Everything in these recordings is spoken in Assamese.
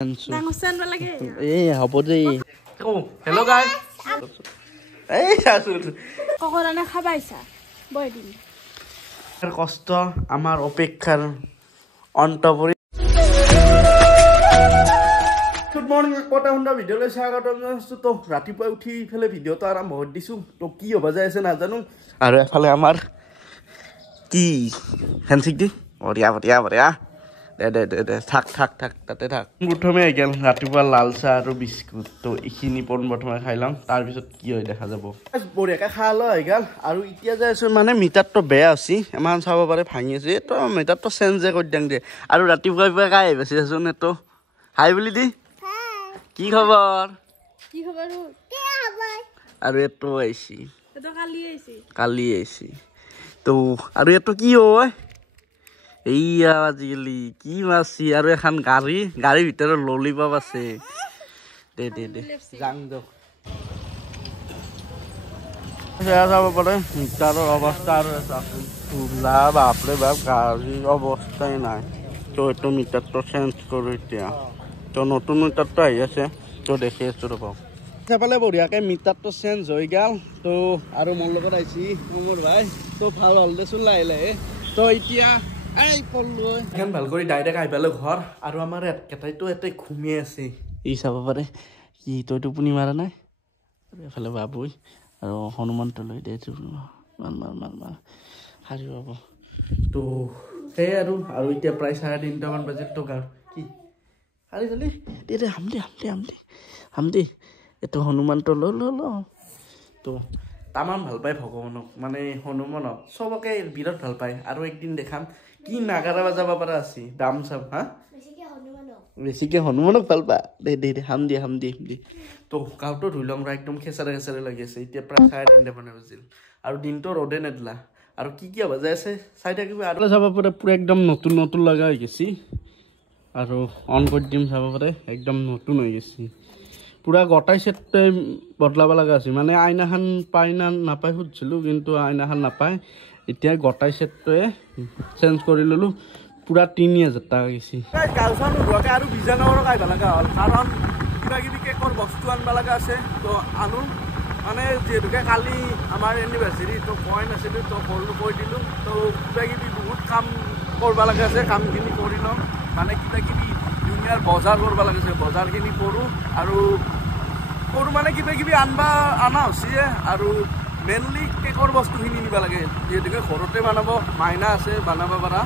হ'ব দেই হেল্ল' গাইছ এই ককৰানে খাবাইছা বৈ দিন কষ্ট আমাৰ অপেক্ষাৰ অন্ত পৰি গুড মৰ্নিং কটা সুন্দৰ ভিডিঅ'লৈ স্বাগতম জনাইছোঁ তো ৰাতিপুৱা উঠি ইফালে ভিডিঅ'টো আৰম্ভ কৰি দিছোঁ তো কি হ'ব যাই আছে নাজানো আৰু এফালে আমাৰ কি হেনচিক দি বঢ়িয়া বঢ়িয়া বঢ়িয়া দে থাক তাতে থাক প্ৰথমে আহিল ৰাতিপুৱা লাল চাহ আৰু বিস্কুট তো এইখিনি প্ৰথমে খাই লওঁ তাৰপিছত কি হয় দেখা যাব বঢ়িয়াকৈ খাই লওঁ আহি গ'ল আৰু এতিয়া যাই আছোঁ মানে মিটাৰটো বেয়া হৈছে ইমান চাব পাৰে ভাঙি আছে এইটো মিটাৰটো চেঞ্জে কৰি দিওঁ দে আৰু ৰাতিপুৱা কাই আহি পাইছে চাচোন এইটো হাই বুলি দি কি খবৰ আৰু এইটো আহিছে কালি আহিছে তো আৰু এইটো কি হয় এইয়া আজিকালি কি মাছি আৰু এখন গাড়ীৰ ভিতৰত ললিপপ আছে দে যাং দিয়ক সেয়া যাব পাৰে মিটাৰৰ অৱস্থা আৰু বাপৰে বাপ গাড়ীৰ অৱস্থাই নাই তো এইটো মিটাৰটো চেঞ্জ কৰোঁ এতিয়া তো নতুন মিটাৰটো আহি আছে তো দেখি আছোঁ ৰ'ব সেইফালে বঢ়িয়াকৈ মিটাৰটো চেঞ্জ হৈ গ'ল তো আৰু মোৰ লগত আহিছে মোৰ ভাই তো ভাল হ'ল দেচোন লাহে লাহে তো এতিয়া এই পল্লো এখন ভাল কৰি ডাইৰেক্ট আহি পালোঁ ঘৰ আৰু আমাৰ এটাইতো এটাই ঘুমিয়ে আছে ই চাব পাৰে কি তই টোপনি মাৰা নাই আৰু এফালে বাবুই আৰু হনুমানটো লৈ দে মাৰ সাৰি পাব তো সেয়াই আৰু এতিয়া প্ৰায় 3:30মান বাজিত তো গাৰ কি সাৰি চালি দে হাম দে এইটো হনুমানটো ল তো তামান ভাল পায় ভগৱানক মানে হনুমানক চবকে বিৰাট ভাল পায় আৰু একদিন দেখাম কি নাগাৰা বাজাব পৰা আছে দাম চাম হা বেছিকৈ হনুমানক ভাল পা দে হাম দে তো গাঁৱতো ধুই লওঁ একদম খেচাৰে লাগি আছে এতিয়া প্ৰায় 3:30মান বাজিল আৰু দিনটো ৰ'দে নেদলা আৰু কি বাজাই আছে চাই থাকিব আৰু চাব পাৰে পুৰা একদম নতুন লগা হৈ গৈছে আৰু অন কৰি দিম চাব পাৰে একদম নতুন হৈ গৈছে পুৰা গোটাই চেটে বদলাব লগা আছে মানে আইনাখন পাই না নাপায় সুধিছিলোঁ কিন্তু আইনাখন নাপায় এতিয়া গোটাই চেটটোৱে চেঞ্জ কৰি ল'লোঁ পুৰা 3,000 টকা গৈছে গাঁও চাওঁ নোধোৱাকৈ আৰু বিজয়নগৰক আহিব লগা হ'ল কাৰণ কিবাকিবি কেকৰ বস্তু আনিব লগা আছে তো আনো মানে যিহেতুকে কালি আমাৰ এনিভাৰ্চাৰী তো মই নাছিলোঁ তো ঘৰলৈ কৈ দিলোঁ তো কিবাকিবি বহুত কাম কৰিব লগা আছে কামখিনি কৰি লওঁ মানে কিবাকিবি দুনিয়াৰ বজাৰ কৰিব লাগিছে বজাৰখিনি কৰোঁ আৰু মানে কিবাকিবি অনা হৈছে আৰু মেইনলি কেকৰ বস্তুখিনি নিব লাগে যিহেতুকে ঘৰতে বনাব মাইনা আছে বনাব পৰা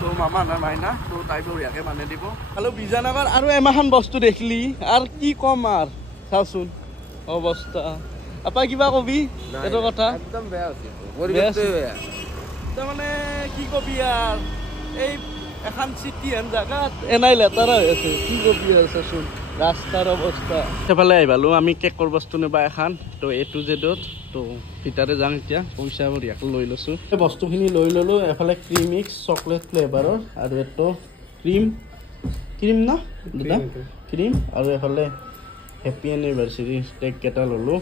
তো মামা নাই মাইনা তো তাই বঢ়িয়াকৈ বানাই দিব আৰু বিজয়নগৰ আৰু এমাহমান বস্তু দেখিলি আৰু কি ক'ম আৰু চাওচোন অৱস্থা আপা কিবা কবি এইটো কথা একদম বেয়া হৈছে তাৰমানে কি কবি আৰু এই এখন চিটি হেন জেগাত এনাই লেতেৰা হৈ আছে কি কবি আৰু চাচোন ৰাস্তাৰ অৱস্থা সেইফালে আহি পালোঁ আমি কেকৰ বস্তু নিবা এখন তো A to Z তো ভিতৰে যাওঁ এতিয়া পইচা বঢ়িয়াকৈ লৈ লৈছোঁ এই বস্তুখিনি লৈ ল'লোঁ এফালে ক্ৰীমিক্স চকলেট ফ্লেভাৰৰ আৰু এইটো ক্ৰীম ন দাদা ক্ৰীম আৰু এফালে হেপী এনিভাৰ্চাৰী টেগকেইটা ল'লোঁ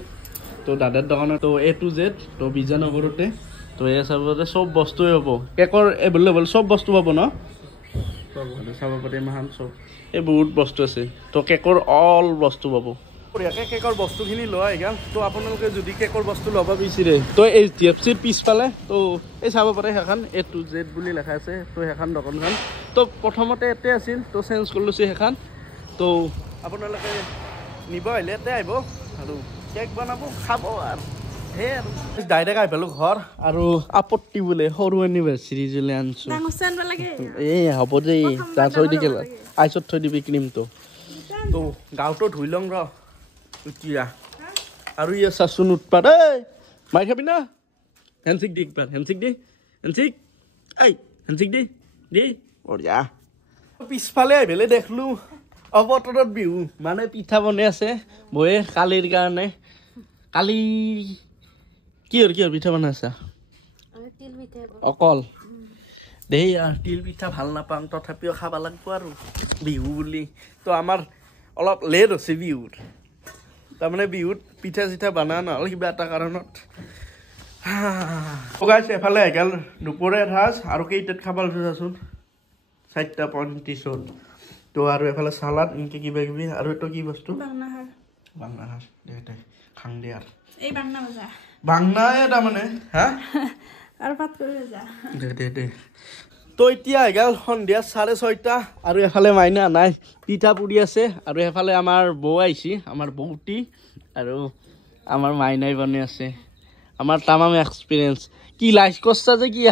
তো দাদাৰ দোকানত তো A to Z তো বিজয়নগৰতে তো এই চাবতে চব বস্তুৱে হ'ব কেকৰ এভেইলেবল চব বস্তু পাব ন চাব পাৰে ইমান চব এই বহুত বস্তু আছে তো কেকৰ অল বস্তু পাব বঢ়িয়াকৈ কেকৰ বস্তুখিনি লোৱা আহি গ'ল তো আপোনালোকে যদি কেকৰ বস্তু ল'ব বিচাৰে তো HDFCৰ পিছফালে তো এই চাব পাৰে সেইখন A to Z বুলি লেখা আছে তো সেইখন দোকানখন তো প্ৰথমতে ইয়াতে আছিল তো চেঞ্জ কৰি লৈছোঁ সেইখন তো আপোনালোকে নিব আহিলে ইয়াতে আহিব আৰু কেক বনাব খাব আৰু সেই আৰু ডাইৰেক্ট আহি পালোঁ ঘৰ আৰু আপত্তি বোলে সৰু এনিভাৰ্চাৰী যদি আনিছোঁ এই হ'ব দেই থৈ দি গেলা আইচত থৈ দিবি ক্ৰীমটো তো গাঁৱতো ধুই লওঁ ৰ এতিয়া আৰু ইয়ে চাচোন উৎপাত এই মাৰি খাবি না হেনচিক দি একবাৰ হেনচিক দি বঢ়িয়া পিছফালে আহি পেলাই দেখলোঁ অৱতৰত বিহু মানে পিঠা বনাই আছে বৌয়ে কালিৰ কাৰণে কালি কিহৰ পিঠা বনাই আছা অকল দেই তিল পিঠা ভাল নাপাওঁ তথাপিও খাব লাগিব আৰু বিহু বুলি তো আমাৰ অলপ লেট হৈছে বিহুত তাৰমানে বিহুত পিঠা চিঠা বনা নহ'ল কিবা এটা কাৰণত গাইছ এফালে আহি গ'ল দুপৰীয়াৰ সাজ আৰু কেইটাত খাব লৈছোঁ চাচোন 4:35 তো আৰু এফালে চালাড ইনকে কিবা কিবি আৰু এটো কি বস্তু বাংনাহার দে খাং দে আর এই বাংনা ভাজা বাংনা এটা মানে হ্যাঁ আর ভাত করে যা দে তো এতিয়া গেল সন্ধিয়া 6:30 আৰু এফালে মাইনা নাই পিঠা পুৰি আছে আৰু এফালে আমাৰ বৌ আইছি আমাৰ বৌটি আৰু আমাৰ মাইনাই বনে আছে আমাৰ তামাম এক্সপেৰিয়েন্স কি লাইক কৰছা যে কি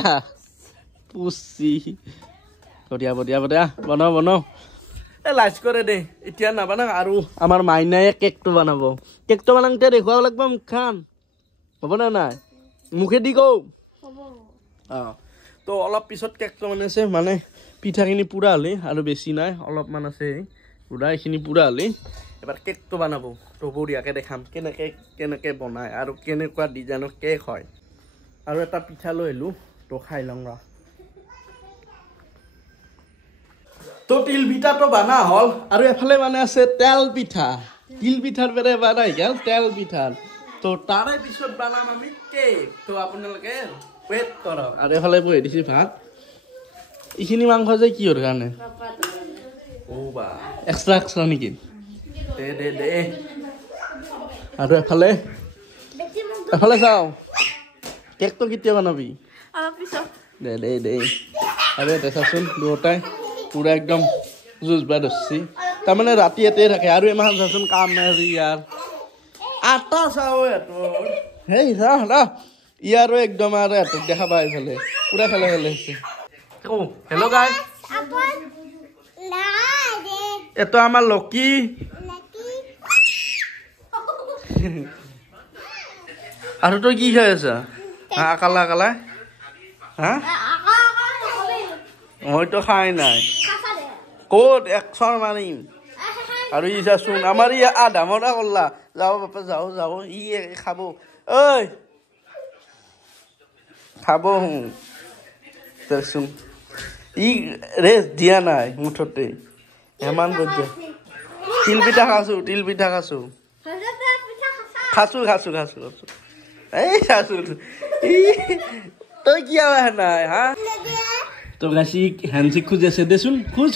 পুছি বঢ়িয়া বঢ়িয়া বঢ়িয়া বনাও এ লাইক কৰে দে এতিয়া নাবানা আৰু আমাৰ মাইনায়ে কেকটো বনাব কেকটো বনাওঁতে দেখুৱাব লাগিব মুখখান হ'ব না নাই মুখেদি কও হ'ব তো অলপ পিছত কেকটো বনাইছে মানে পিঠাখিনি পুৰা হলে আৰু বেছি নাই অলপমান আছে পুৰা এইখিনি পুৰা হলে এবাৰ কেকটো বনাব তো বঢ়িয়াকে দেখাম কেনেকে বনায় আৰু কেনেকুৱা ডিজাইনৰ কেক হয় আৰু এটা পিঠা লৈ আহিলোঁ তো খাই লওঁ ৰ তো তিল পিঠাটো বানা হ'ল আৰু এফালে মানে আছে তেল পিঠা তিল পিঠাৰ পেৰে বানাই গেল তেল পিঠাৰ তো তাৰে পিছত বানাম আমি কেক তো আপোনালোকে ৱেট কৰক আৰু এফালে বহি দিছি ভাত এইখিনি মাংস যে কিহৰ কাৰণে বা এক্সট্ৰা নেকি দে আৰু এফালে চাওঁ কেকটো কেতিয়া বনাবি অলপ পিছত দে আৰু এটা চাচোন দুটাই পুৰা একদম জুজ বা ধৰছি তাৰমানে ৰাতি এতেই থাকে আৰু এমাহ চাচোন কাম নাই ইয়াৰ আটা চাওঁ এহঁতৰ হেই চা ইয়াৰো একদম আৰু এহঁতক দেখা পাই এইফালে পুৰা খেলে আছে হেল্ল' গাইজ এটো আমাৰ লকি আৰু তই কি খাই আছা কালা হা মইতো খাই নাই ক'ত একশৰ মাৰিম আৰু ই চাচোন আমাৰ ই আধা মৰা কৰলা যাও বাপা যাও ই খাব ঐ খাব দেচোন ই ৰেষ্ট দিয়া নাই মুঠতে হেমান বজ্জা তিল পিঠা খাইছো এই খাইছো তই কি আৱাহ নাই হা তো গাছি হ্যান্ডশেক খুঁজে আছে দেচোন খুঁজ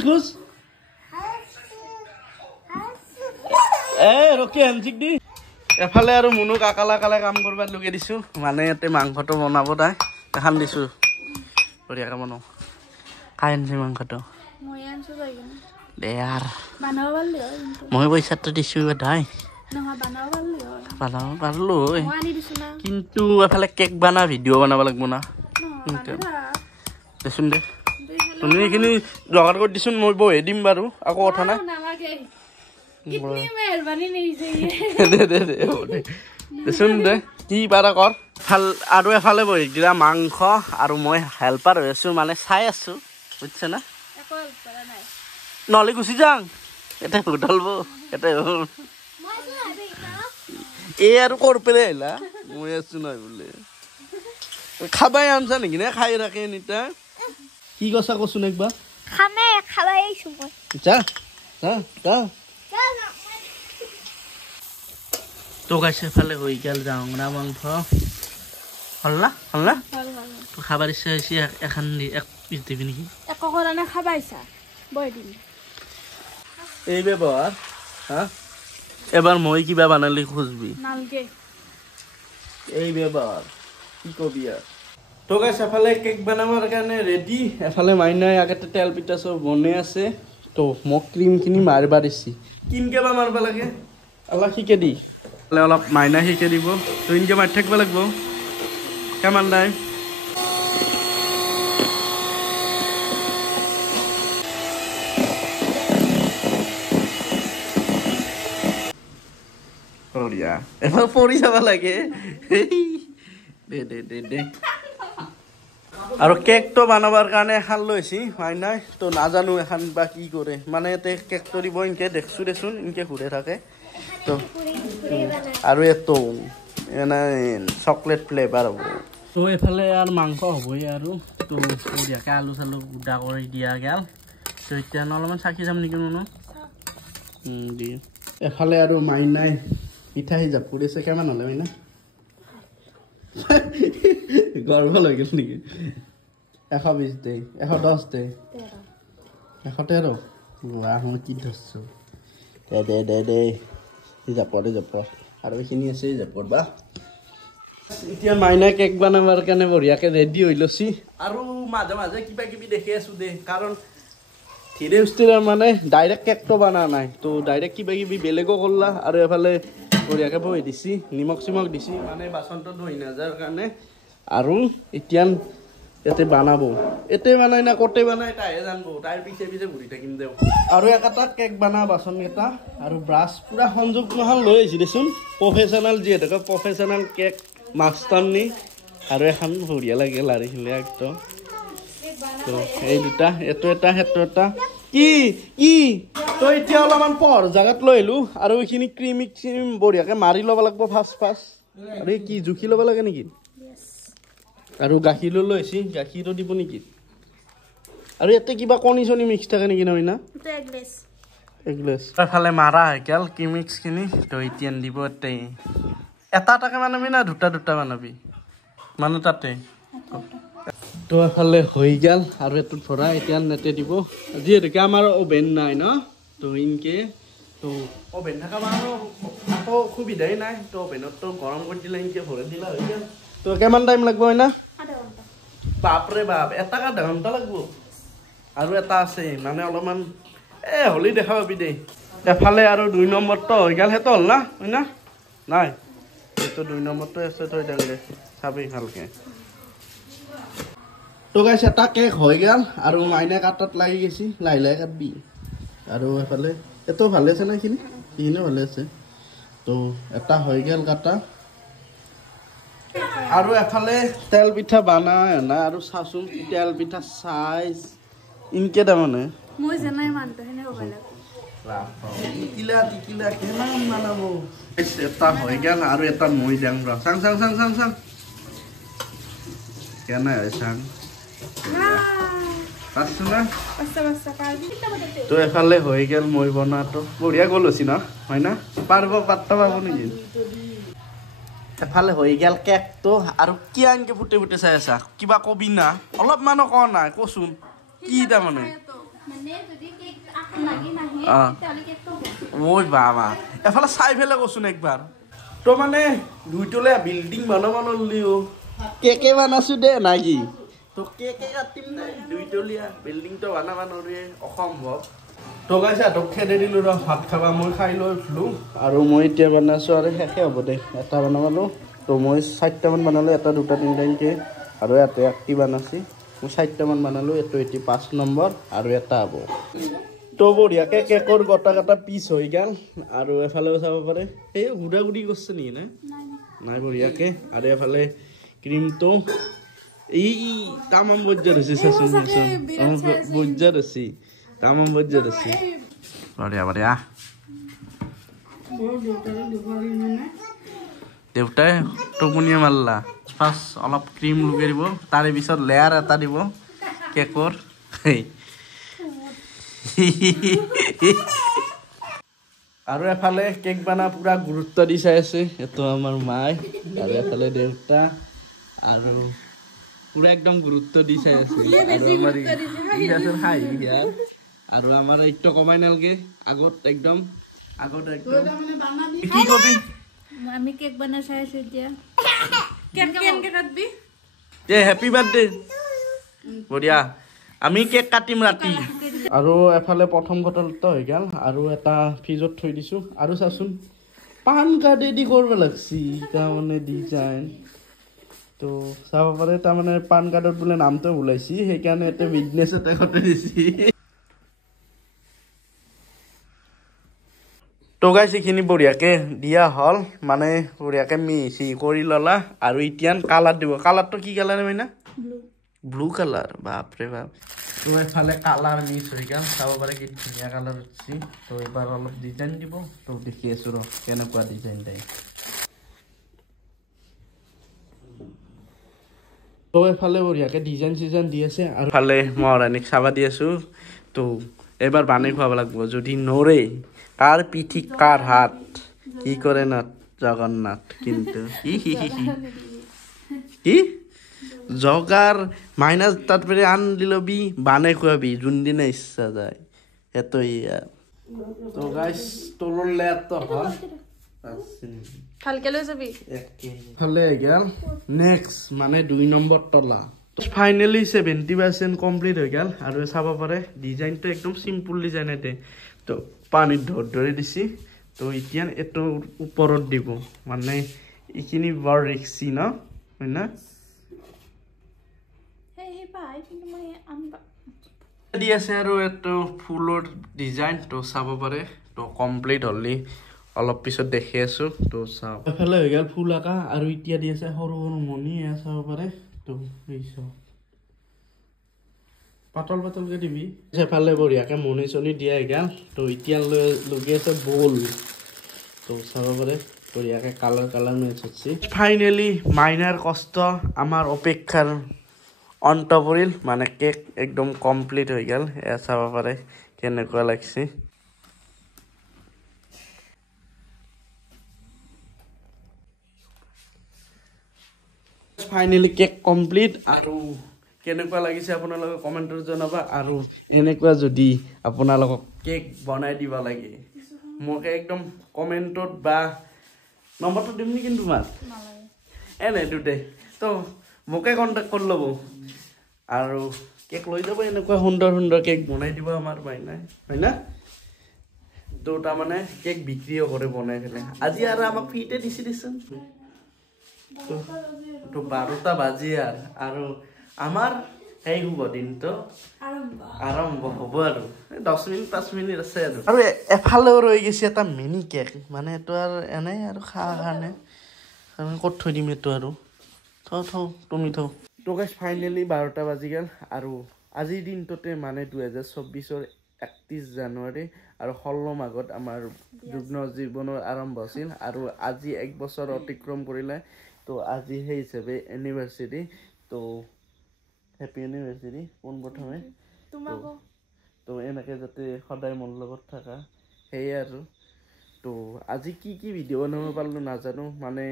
ৰকি হ্যান্ডশেক দি এফালে আৰু মুনুক আকালে কাম কৰবাত লগাই দিছো মানে ইয়াতে মাংসটো বনাব তাই দেখাম দিছো বঢ়িয়াকে বনাও খাই আনছি মাংসটো দে আর মই পইচাটো দিছো দাই বানাব পারলো কিন্তু এফালে কেক বানা ভিডিঅ' বনাব লাগব না দেচোন দে তুমি এইখিনি জগাৰ কৰি দিছোন মই বহে দিম বাৰু আকৌ কথা নাই দেচোন দে কি পাৰা কৰ আৰু এফালে বহি দিলা মাংস আৰু মই হেল্পাৰ হৈ আছো মানে চাই আছো বুজিছে না নহ'লে গুচি যাওঁ এটা হোটেলব এটা এই আৰু কৰ পেলাই আহিলা মই আছো নহয় বোলে খাবাই আনছা নেকি নে খাই ৰাখে নিতা কি কৈছা কচোন একবাৰ খাবাই আহিছো মই যা তো গাইছে ফালে হৈ গেল জাংৰা মাংস হলনা তো খাবাৰ ইচ্ছা হৈছে এখন এক পিচ দিবি নেকি এক কাৰণে খাবাইছা বৈ দিম এই ব্যৱহাৰ হা এবাৰ মই কিবা বানালি খুঁজবি নালগে এই ব্যৱহাৰ কি কবি আৰ তো গাইছে এফালে কেক বানাবাৰ কাৰণে ৰেডি এফালে মাইনাই আগতে তেল পিঠা সব বনে আছে তো মোক ক্ৰীমখিনি মাৰিবা দিছি কিনকে বা মাৰবা লাগে আল্লাহ শিকে দি অলপ মাইনা শিকে দিব তো ইনকে মাৰি থাকিব লাগিব কেমান টাইম এবাৰ পৰি যাব লাগে দে আৰু কেকটো বনাবাৰ কাৰণে এখন লৈছি মাইনাই তো নাজানো এখন বা কি কৰে মানে এতে কেকটো দিব ইনকে দেখছো দেচোন ইনকে ঘূৰে থাকে তো আৰু এটো এনে চকলেট ফ্লেভাৰ হ'ব তো এফালে আৰু মাংস হ'বই আৰু তো বঢ়িয়াকৈ আলু চালু গুড়া কৰি দিয়া গেল তো এতিয়া অলপমান চাকি যাম নেকি মনো দি এফালে আৰু মাইনাই পিঠা হিজাপ কৰিছে কেমান হ'লে মাইনা গর্ব লাগিল নাকি 120 দে 110 দে 113 বাহ মই কি ধৰছো দে জাপ আৰু এইখিনি আছে জাপৰ বা এতিয়া মাইনা কেক বনাবৰ কাৰণে বঢ়িয়াকে ৰেডি হৈ লৈছি আৰু মাজে মাজে কিবা কিবি দেখি আছো দে কাৰণ ধীৰে স্থিৰে মানে ডাইৰেক্ট কেকটো বনা নাই তো ডাইৰেক্ট কিবা কিবি বেলেগো কৰলা আৰু এফালে বঢ়িয়াকে বহি দিছি নিমখ চিমখ দিছি মানে বাচনটো ধুই নাযাৰ কাৰণে আৰু এতিয়া ইয়াতে বনাব এতে বনাই না কতে বনাই তাইহে জানব তাইৰ পিছে পিছে ঘূৰি থাকিম দেও আৰু এটা কেক বনা বাচন এটা আৰু ব্ৰাছ পুৰা সংযোগ নহল লৈ আহিছি দেচোন প্ৰফেচনেল যিহেতুকে প্ৰফেচনেল কেক মাষ্টাৰ নি আৰু এখন বঢ়িয়া লাগে লাৰিছিলে একদম তো এই দুটা এটো এটা হেটো এটা কি তো এতিয়া অলপমান পঢ় জাগাত লৈ আহিলো আৰু এইখিনি ক্ৰীম বঢ়িয়াকে মাৰি ল'ব লাগিব ফাৰ্ষ্ট আৰু কি জুখি ল'ব লাগে নেকি আৰু গাখীৰ লৈ আহিছি গাখীৰো দিব নেকি আৰু ইয়াতে কিবা কণী চনি মিক্স থাকে নেকি নহয় না এগলেছ এফালে মাৰা হৈ গেল কি মিক্সখিনি তো এতিয়া দিব এটা এটাকে বানাবি না দুটা বানাবি মানে তাতে তো এফালে হৈ গেল আৰু এটোত ভৰা এতিয়া নেটে দিব যিহেতুকে আমাৰ অভেন নাই ন তো ইনকে তো অভেন থকা মানুহ আকৌ সুবিধাই নাই তো অভেনততো গৰম কৰি দিলে ইনকে ভৰাই দিলা হৈ গেল তো কিমান টাইম লাগব হয় না বাপৰে বাপ এটা আধা ঘণ্টা লাগব আৰু এটা আছে মানে অলপমান হলি দেখা পাবি দেই এফালে আৰু 2 নম্বৰটো হৈ গেল সেইটো হ'ল না হয় না নাই এইটো 2 নম্বৰটো আছে থৈ দিলে চাবি ভালকে তো গাইছ এটা কেক হৈ গেল আৰু মাইনা কাটাত লাগি গেছি লাহে কাটবি আৰু এফালে এটো ভালে আছে না এইখিনিও ভালে আছে তো এটা হৈ গেল কাটা আৰু এফালে তেল পিঠা বানাই না আৰু চাচোন তেল পিঠা সাইজ ইনকে তাৰমানে মই জানাই মানটো হেনে হ'ব লাগে টিকিলা কেমান বানাব এটা হৈ গেল আৰু এটা মই যাম ৰ চাং কেনে হয় চাং পাৰছো না তো এফালে হৈ গেল মই বনাটো বঢ়িয়া গ'ল হৈছি ন হয় না পাৰতা পাব নেকি এফালে হৈ গেল কেকটো আৰু কি আনকে ফুটে চাই আছা কিবা কবি না অলপ মানো ক নাই কচোন কি তাৰমানে ওই বাবা এফালে চাই ফেলে কচোন একবাৰ তো মানে দুইটলে বিল্ডিং বনাব নলিও কেকে বানাছো দে নাকি তো কেকে কাটিম নাই দুইটলীয়া বিল্ডিংটো বনাব নৰে অসম্ভৱ তো গাইছা তোক খেদে দিলো ৰ ভাত খাবা মই খাই লৈ উঠলো আৰু মই এতিয়া বনাইছো আৰু শেষে হ'ব দে এটা বনালো তো মই 4টামান বনালো এটা দুটা তিনটাকে আৰু এটা একটি বানাছি মই 4টামান বনালো এটো 5 নম্বৰ আৰু এটা হ'ব তো বঢ়িয়াকে কেকৰ গটা পিচ হৈ গেল আৰু এফালেও চাব পাৰে এই গুড়া গুড়ি কৰছে নি না নাই বঢ়িয়াকে আৰু এফালে ক্ৰীমটো এই তামাম বজ্জাৰ আছে চাচোন বজ্জাৰ আছে তামাম বজ্জাৰ আছে বঢ়িয়া দেউতাই টোপনিয়ে মাৰলা ফাৰ্স্ট অলপ ক্ৰীম লগাই দিব তাৰে পিছত লেয়াৰ এটা দিব কেকৰ আৰু এফালে কেক বানা পুৰা গুৰুত্ব দি চাই আছে এটো আমাৰ মাই আৰু এফালে দেউতা আৰু পুৰা একদম গুৰুত্ব দি চাই আছে আৰু আমাৰ হাই আৰু আমাৰ এইটো কমাই নালগে আগত একদম কি কবি আমি কেক বানাই চাই আছো এতিয়া কেক কেনকে কাটবি হ্যাপি বার্থডে বঢ়িয়া আমি কেক কাটিম ৰাতি আৰু এফালে প্ৰথম বটলটো হৈ গেল আৰু এটা ফ্ৰিজত থৈ দিছো আৰু চাচোন পান কাৰ্ডেদি কৰিব লাগছি তাৰমানে ডিজাইন তো চাব পাৰে তাৰমানে পান কাৰ্ডত বোলে নামটো ওলাইছি সেইকাৰণে এটা বিজনেছ এটা কৰি দিছি তো গাইছ এইখিনি বঢ়িয়াকে দিয়া হল মানে বঢ়িয়াকে মিহি কৰি ললা আৰু এতিয়া কালাৰ দিব কালাৰটো কি কালাৰ হয় না ব্লু কালার বাপরে বাপ তো এফালে কালার মিক্স হয়ে গেল চাব পারে কি ধুনিয়া কালার হচ্ছে তো এবার অলপ ডিজাইন দিব তো দেখি আছো র কেনেকুৱা ডিজাইন দেয় তো এফালে বঢ়িয়াকে ডিজাইন চিজাইন দি আছে আৰু ফালে মহাৰাণীক চাবা দি আছো তো এবাৰ বানাই খুৱাব লাগিব যদি নৰে কাৰ পিঠি কাৰ হাত কি কৰে না জগন্নাথ কিন্তু কি জগাৰ মাইনাস তাৰপৰে আন দিলবি বানাই খুৱাবি যোনদিনা ইচ্ছা যায় এতো ইয়া তো গাইস তলৰ লেয়াৰটো হ'ল ভালকে লৈ যাবি ফালে গেল নেক্সট মানে 2 নম্বৰ তলা ফাইনালি 70% কমপ্লিট হৈ গেল আৰু চাব পাৰে ডিজাইনটো একদম সিম্পল ডিজাইন এতে তো পানীত ধৰি দিছি তো এতিয়া এটো ওপৰত দিব মানে ইখিনি বৰ ৰিক্সি ন হয় না হে পাই কিন্তু মই আনবা দি আছে আৰু এটো ফুলৰ ডিজাইন তো চাব পাৰে তো কমপ্লিট হলি অলপ পিছত দেখি আছো তো চাও এফালে হৈ গেল ফুল আকা আৰু এতিয়া দি আছে সৰু সৰু মণি চাব পাৰে তো এইছো পাতল পাতলকে দিবি এফালে বঢ়িয়াকে মণি চনি দিয়া গেল তো এতিয়া লগি আছে বল তো চাব পাৰে বঢ়িয়াকে কালাৰ মেচ হৈছে ফাইনালি মাইনাৰ কষ্ট আমাৰ অপেক্ষাৰ অন্ত পৰিল মানে কেক একদম কমপ্লিট হৈ গেল এ চাব পাৰে কেনেকুৱা লাগছে ফাইনালি কেক কমপ্লিট আৰু কেনেকুৱা লাগিছে আপোনালোকে কমেন্টত জনাবা আৰু এনেকুৱা যদি আপোনালোকক কেক বনাই দিব লাগে মোকে একদম কমেন্টত বা নম্বৰটো দিম নি কিন্তু মাৰ এনে দুটে তো মোকে কন্টাক্ট কৰি ল'ব আৰু কেক লৈ যাব এনেকুৱা সুন্দৰ সুন্দৰ কেক বনাই দিব আমাৰ মাইনাই হয় না তো তাৰমানে কেক বিক্ৰীও কৰে বনাই ফেলে আজি আৰু আমাক ফ্ৰীতে দিছে তো 12টা বাজি আৰু আমাৰ এই হ'ব দিনটো আৰম্ভ হ'ব আৰু 10 মিনিট 5 মিনিট আছে আৰু এফালেও ৰৈ গৈছে এটা মিনি কেক মানে এইটো আৰু এনেই আৰু খাৱাৰ কাৰণে ক'ত থৈ দিম এইটো আৰু থৌ তুমি থৌ তো গাইছ ফাইনেলি 12টা বাজি গেল আৰু আজিৰ দিনটোতে মানে 2024ৰ 31 জানুৱাৰী আৰু 16 মাঘত আমাৰ যুগ্ম জীৱনৰ আৰম্ভ হৈছিল আৰু আজি 1 বছৰ অতিক্ৰম কৰিলে তো আজি সেই হিচাপে এনিভাৰ্সাৰী তো হ্যাপি এনিভাৰ্সাৰী কোন প্ৰথমে তোমাকো তো এনেকে যাতে সদায় মোৰ লগত থাকা সেই আৰু তো আজি কি ভিডিঅ' বনাব পাৰলো নাজানো মানে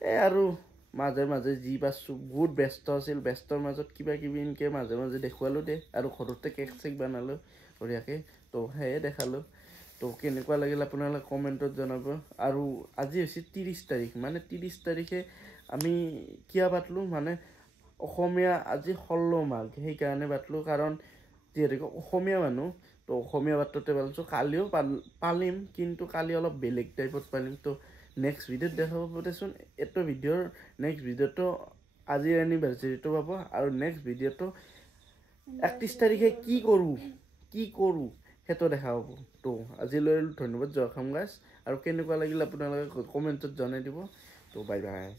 এই আৰু মাজে মাজে যি পাছো বহুত ব্যস্ত আছিল ব্যস্তৰ মাজত কিবা কিবি ইনকে মাজে মাজে দেখুৱালো দে আৰু ঘৰতে কেক চেক বনালো বঢ়িয়াকে তো সেয়ে দেখালো তো কেনেকুৱা লাগিল আপোনালোকে কমেন্টত জনাব আৰু আজি হৈছে 30 তাৰিখ মানে 30 তাৰিখে আমি কিয়া পাতলো মানে অসমীয়া আজি 16 মাঘ সেইকাৰণে পাতলো কাৰণ যিহেতু অসমীয়া মানুহ তো অসমীয়া পাততে পালছো কালিও পালিম কিন্তু কালি অলপ বেলেগ টাইপত পালিম তো নেক্সট ভিডিঅ'ত দেখাব দেচোন এইটো ভিডিঅ'ৰ নেক্সট ভিডিঅ'টো আজিৰ এনিভাৰ্সাৰীটো পাব আৰু নেক্সট ভিডিঅ'টো 31 তাৰিখে কি কৰো সেইটো দেখা পাব তো আজিলৈ ধন্যবাদ জয় খাম গাইছ আৰু কেনেকুৱা লাগিল আপোনালোকে কমেন্টত জনাই দিব তো বাই বাই